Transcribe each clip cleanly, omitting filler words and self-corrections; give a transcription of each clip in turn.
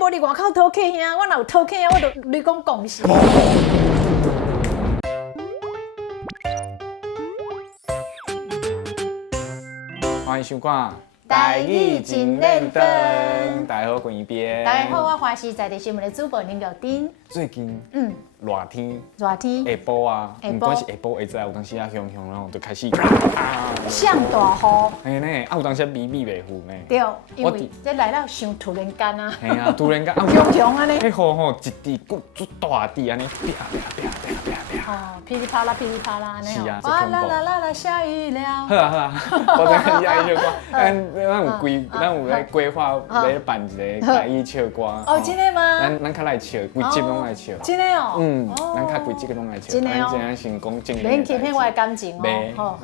无伫外口讨客兄，我若有讨客兄，我就你讲讲是。欢迎收看《台语真认真》。大家好，关一边。大家好，我华视在地新闻的主播林玉珍。最近热天，热天下晡啊，下晡不管是下晡下昼，有当时啊凶，然后就开始上大雨。嘿呢，有当时微袂糊呢。对，因为这来到伤突然间啊。嘿啊，突然间凶安尼。迄雨吼一滴骨足大滴安尼，哦，噼里啪啦噼里啪啦安尼是啊，哇啦啦啦啦，下雨了。好啊，我知你爱唱歌，咱有咧规划咧办一个台语唱歌。哦，真的吗？咱较来唱，规集拢来唱。真的哦。咱较规集个拢来唱。真的哦。咱这样成功正。免欺骗我的感情哦。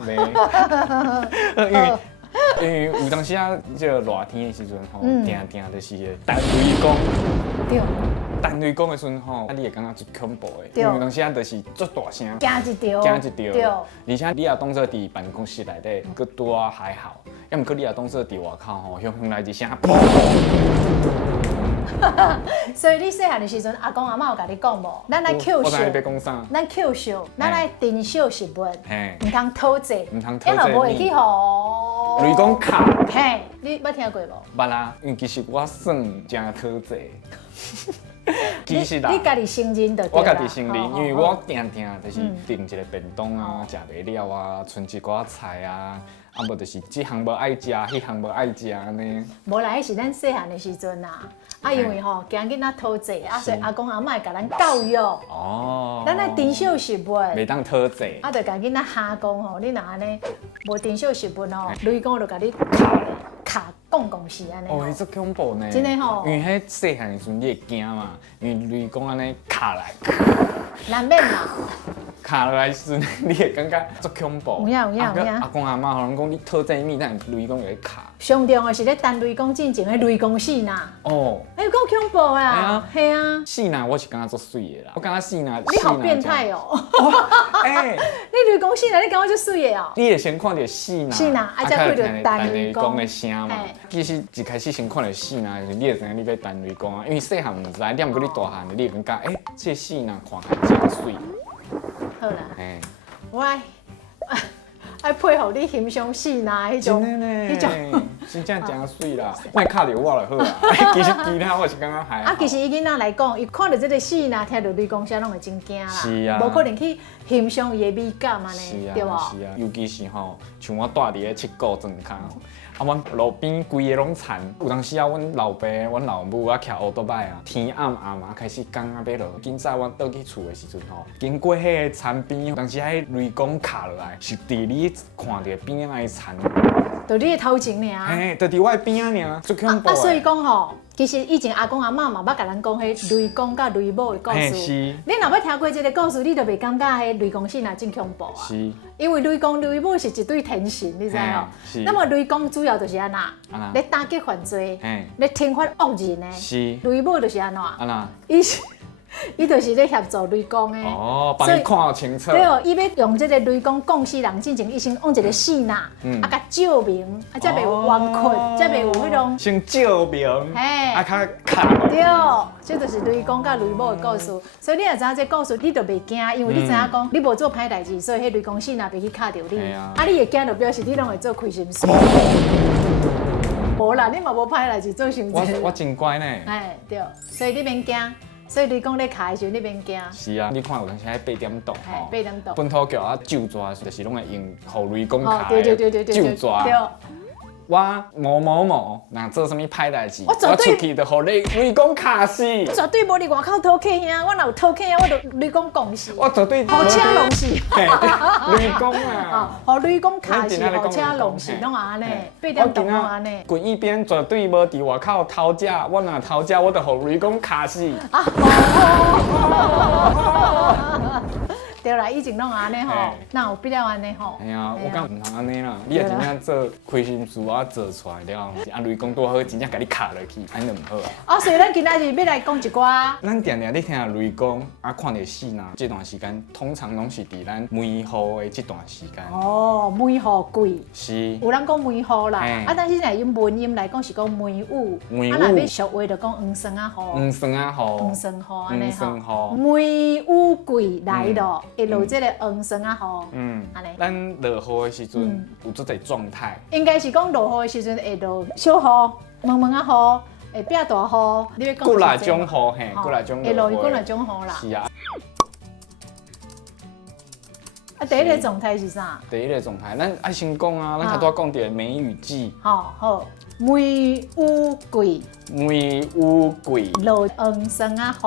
因为有当时啊，这热天的时阵吼，定就是单雷公。对。单雷公的时阵吼，你会感觉足恐怖的，因为有当时啊，就是足大声，惊一跳，对。而且你也当作伫办公室内底，佮拄啊还好，要毋过你也当作伫外口吼，向来一声砰。所以你细汉的时阵，阿公阿妈有甲你讲无？咱来扣手，我知你要讲啥？咱扣手，咱来珍惜食物，唔通偷济，唔通偷济。因若无会去吼。雷公卡。嘿，你捌听过无？捌啦，因为其实我算真讨济。其实啦，你家己承认就对啦。我家己承认，因为我定就是订一个便当啊，食袂了啊，剩一寡菜啊，啊无就是这项无爱食，迄项无爱食安尼。无啦，迄是咱细汉的时阵啦。啊，因为吼惊囡仔偷济，啊，所以阿公阿嬷甲咱教育。哦。咱来珍惜食物。袂当讨济。啊，就甲囡仔下讲吼，你若安尼无珍惜食物吼，雷公就甲你卡讲是安尼。哦，这恐怖呢。真的吼。因为迄细汉的时阵你会惊嘛，因为雷公安尼卡来。难免啦。卡落来时，你会感觉足恐怖。有影。阿公阿妈可能讲你讨债物，但雷公会卡。上重要是咧等雷公进前的雷公死呐。哦。哎，够恐怖啊！系啊。死呐，我是感觉足水的啦。我感觉死呐。你好变态哦！哎，你雷公死呐，你感觉足水的哦。你会先看到死呐，死呐，啊，再看到等雷公的声嘛。其实一开始先看到死呐，你会知影你要等雷公啊，因为细汉唔知，你毋过你大汉，你会感觉这死呐看起来真水。好啦，我爱配合你欣赏死呐迄种，真正真水啦，莫卡着我就好啦。其实其他我是感觉还好。啊，其实伊囡仔来讲，伊看到这个死呐，听到雷公声，拢会真惊啦。是啊。无可能去欣赏伊的美感安尼，对无？是啊，尤其是吼，像我住伫咧七股庄骹。啊，阮路边规个拢田，有当时啊，阮老爸、阮老母啊，骑乌多摆啊，天暗暗啊，开始降啊要落。今早阮倒去厝的时阵吼，经过迄个田边，当时迄雷公卡落来，是伫你看到边仔的田。就你的头前尔。嘿，就伫我的边仔尔，最恐怖。所以讲吼，其实以前阿公阿嬷嘛捌甲咱讲迄雷公甲雷母的故事。是。你若要听过这个故事，你就袂感觉迄雷公死呐真恐怖啊。是。因为雷公雷母是一对天神，你知哦。是。那么雷公主要就是安那，咧打击犯罪，咧惩罚恶人的。是。雷母就是安怎？安那？伊就是咧协助雷公的。哦，帮你看清楚。对哦，伊要用这个雷公降死人进前，伊先用一个死呐，啊，甲照明，啊，才袂有冤屈，才袂有迄种。先照明。嘿。啊，较卡。对，这就是雷公甲雷母的故事。所以你若知影这故事，你就袂惊，因为你知影讲你无做歹代志，所以迄雷公死呐袂去卡着你。啊，你会惊就表示你拢会做亏心事。无啦，你嘛无歹代志做伤济。我真乖呢。哎，对，所以你免惊。所以你讲咧卡的时候，你免惊。是啊，你看有当时喺8点档吼，本土剧啊咒抓就是拢会用互雷公卡的咒抓。我某某某，若做什么歹代志，我出去就互雷公卡死。绝对无伫外口讨客兄，我若有讨客兄，我就雷公讲死。我绝对互车弄死。雷公啊，互雷公卡死，互车弄死，拢安尼，8点档拢安尼。滚一边绝对无伫外口偷食，我若偷食，我就互雷公卡死。对啦，以前拢安尼吼，哪有必要安尼吼？哎呀，我讲唔通安尼啦，你也真正做亏心事啊做出来了，啊雷公多好，真正甲你卡落去，安尼就唔好啊。哦，所以咱今仔日要来讲一寡。咱定定咧听雷公啊，看到死呐，这段时间通常拢是伫咱梅雨的这段时间。哦，梅雨季。是。有人讲梅雨啦，啊，但是若用文音来讲是讲梅雨。梅雨。啊，若要俗话就讲黄霜啊雨。黄霜啊雨。黄霜雨安尼吼。雨。梅雨季来咯，会落这个黄霜啊雨。安尼。咱落雨的时阵有做个状态。应该是讲落雨的时阵会落小雨、蒙蒙啊雨。会变大雨，你要讲过来种雨嘿，过来种雨。会落雨，过来种雨啦。是啊。啊，第一个状态是啥？第一个状态，咱爱先讲啊，咱头拄讲到梅雨季。好，梅雨季。梅雨季。落黄霜啊雨。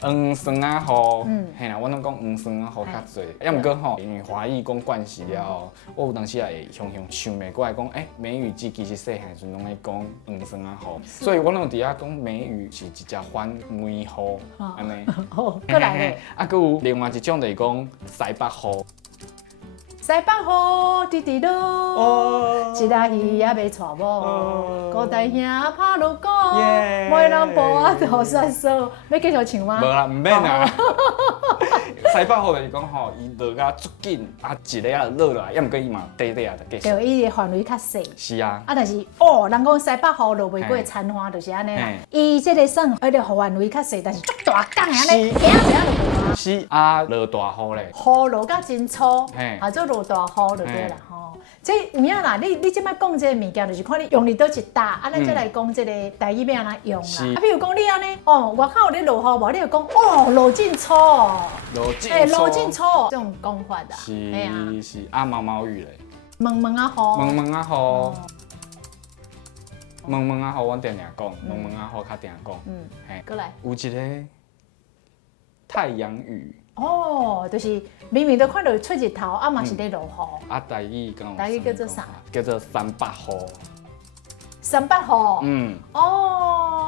黄霜啊雨。嘿啦，我拢讲黄霜啊雨较侪。要毋过吼，因为华语讲惯势了，我有当时也会常想袂过来讲，梅雨季其实细汉时阵拢咧讲黄霜啊雨，所以我拢伫遐讲梅雨是一只反梅雨安尼。好，过来咧。啊，佮有另外一种就是讲西北雨。西北雨滴滴落，一只鱼也要带某，古代兄拍锣鼓，每人抱啊大沙沙，要继续唱吗？无啦，唔免啦。西北雨就是讲吼，伊落啊足紧，啊一个啊落来，要毋过伊嘛短短啊就结束。对，伊的范围较细。是啊。啊，但是人讲西北雨落袂过田花，就是安尼啦。伊即个算迄个范围较细，但是足大港的安尼，行一下就无啊。是啊，落大雨咧。雨落甲真粗，啊做落大雨就对啦吼。这有影啦，你即摆讲这个物件，就是看你用力倒一搭，啊，咱再来讲这个台语要安怎用啦。啊，比如讲你安尼，外口有咧落雨无，你就讲落真粗。落真粗这种讲法的。是啊，毛毛雨咧。蒙蒙啊雨。蒙蒙啊雨。蒙蒙啊雨，我定定讲，蒙蒙啊雨较定讲。嘿，过来。有一个太阳雨。就是明明都看到出日头，啊嘛是咧落雨。啊，台语讲。台语叫做啥？叫做三八雨。三八雨。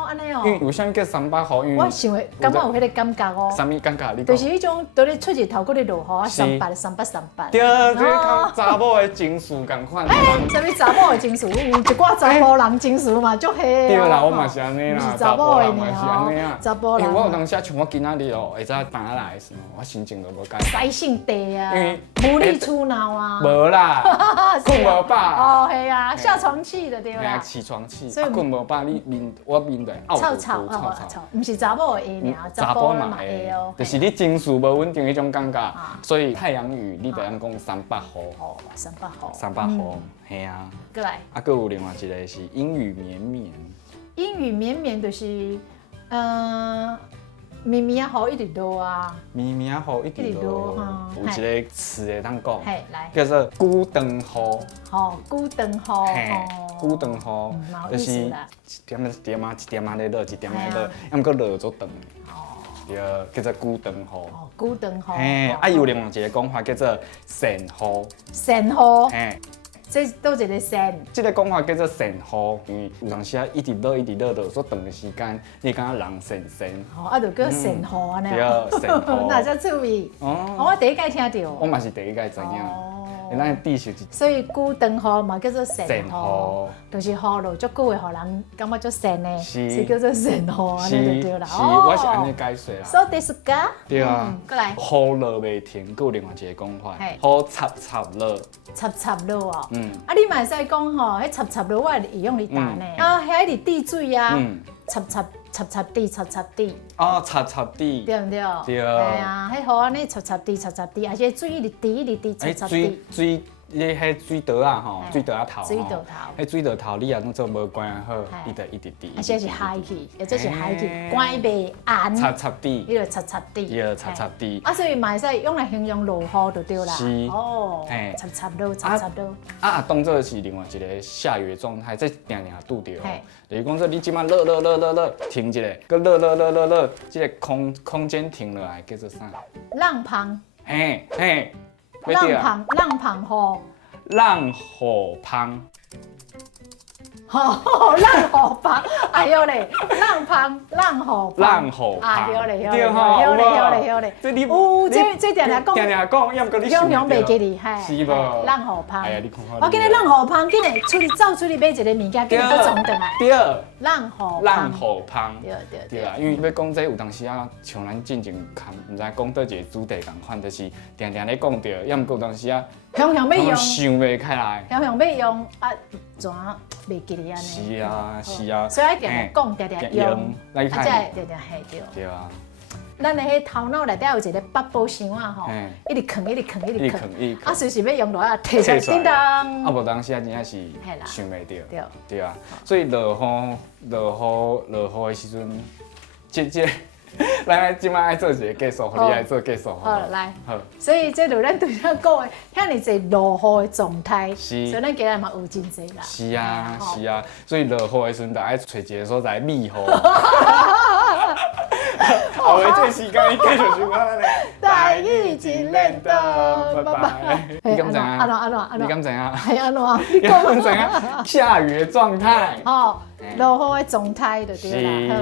安尼哦。因为为啥叫三八雨？因为我想的，感觉有迄个感觉哦。啥物感觉？你讲。就是迄种在咧出日头，搁咧落雨啊，三八。对，这个查某的情绪共款。啥物查某的情绪？有一寡查甫人情绪嘛，足黑。对啦，我嘛是安尼啦。是查某的嘛是安尼啊。查甫人。因为我有当时像我今仔日会早打来的时候，我心情都无改。塞性地啊。因为无理取闹啊。无啦。困无饱。系啊，下床气的对啦。起床气。所以困无饱，我面对臭，唔是查某的会尔，查甫嘛会哦。就是你情绪无稳定迄种感觉，所以太阳雨你就通讲三八雨。三八雨，系啊。过来。啊，佮有另外一个是阴雨绵绵。阴雨绵绵就是，绵绵啊雨一直落啊。绵绵啊雨一直落。有一个词会当讲，叫做孤灯雨。孤灯雨。孤灯雨，就是一点啊咧落，一点啊咧落，要毋过落做长。对，叫做孤灯雨。孤灯雨。啊，有另外一个讲法叫做善雨。善雨。这倒一个善。这个讲法叫做善雨，因为有当时啊一直落做长的时间，你感觉人善。啊，就叫善雨安尼。对，善雨。哪只趣味？我第一届听到。我嘛是第一届知影。咱地是。所以孤灯雨嘛叫做善雨，就是雨落足久的，互人感觉足善的，是叫做善雨安尼就对啦。是，我是安尼解说啦。So this guy。对啊。过来。雨落袂停，佮有另外一个讲法，雨插落。插落哦。啊，你嘛会使讲吼，迄插落我会用你答呢。啊，遐伫滴水啊，插地。插地。对唔对？对。系啊，迄雨安尼插地，而且水一直滴，插地。水，你迄水道啊吼，水道啊头。迄水道头你也拢做无关好，伊就一直滴。而且是海去，或者是海去，关袂严。插地。伊就插地。啊，所以嘛会使用来形容落雨就对啦。是。插落。啊，当做是另外一个下雨的状态，这定拄着。就是讲说你即摆落，停一下，佮落，即个空间停落来叫做啥？浪旁。嘿。浪旁雨。浪雨旁。好，浪雨芳，哎呦嘞，浪芳，浪雨浪雨啊，对嘞，对吼，对嘞，这你有这定定讲，定讲，要唔过你永远袂记哩，是无？浪雨芳，哎呀，你看看，我今日浪雨芳，今日走出去买一个物件，今日搁装转来，对，浪雨浪雨芳，对啊，因为要讲这有当时啊，像咱进前看，唔知讲倒一个主题共款，就是定定咧讲着，要唔过有当时啊，想要用，想袂起来，想要用啊，怎袂记哩安尼？是啊，所以一定定讲，定定用，啊，才会定定系对。对啊。咱的迄头脑内底有一个八宝箱啊吼，一直藏，啊随时要用落啊，摕出来叮当。啊无当时啊真正是想袂到，对啊，所以落雨的时阵，这，咱即摆爱做一个计数，互你来做计数。好，来，好。所以这就咱对咱讲的，遐尼侪落雨的状态，所以咱今日嘛有真侪啦。是啊，所以落雨的时阵，就爱找一个所在避雨。后尾这时间继续循环咱的大意真认得，拜拜。你敢知影？你敢知影？系安怎？你敢知影？下雨的状态。哦，落雨的状态就对啦。